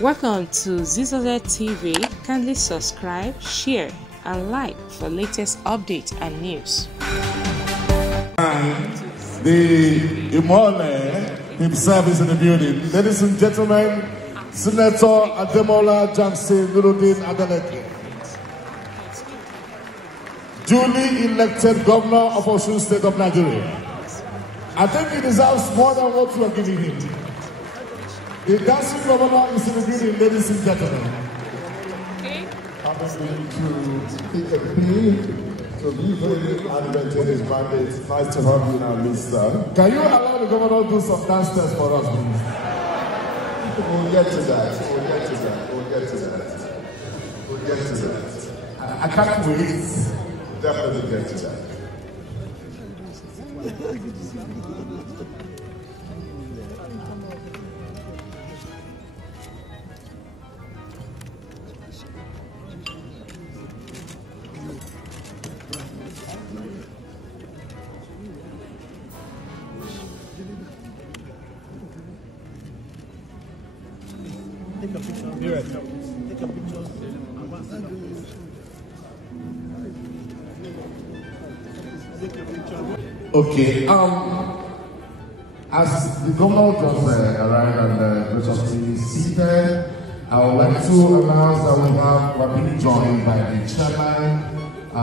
Welcome to Zisodel TV. Kindly subscribe, share, and like for latest updates and news. And the Ademola himself is in the building. Ladies and gentlemen, Senator Ademola Johnson Adeleke, duly elected governor of Osun State of Nigeria. I think he deserves more than what you are giving him. The dancing governor is in the building, ladies and gentlemen. I'm going to take a plea to be very adventurous his mandate. It's nice to have you in our midst, sir. Can you allow the governor to do some dance steps for us, please? We'll get to that. I can't wait. Definitely get to that. Take a picture. Be right. Take a picture. Okay. As the governor just arrived and let us be seated, I would like to announce that we are being joined by the chairman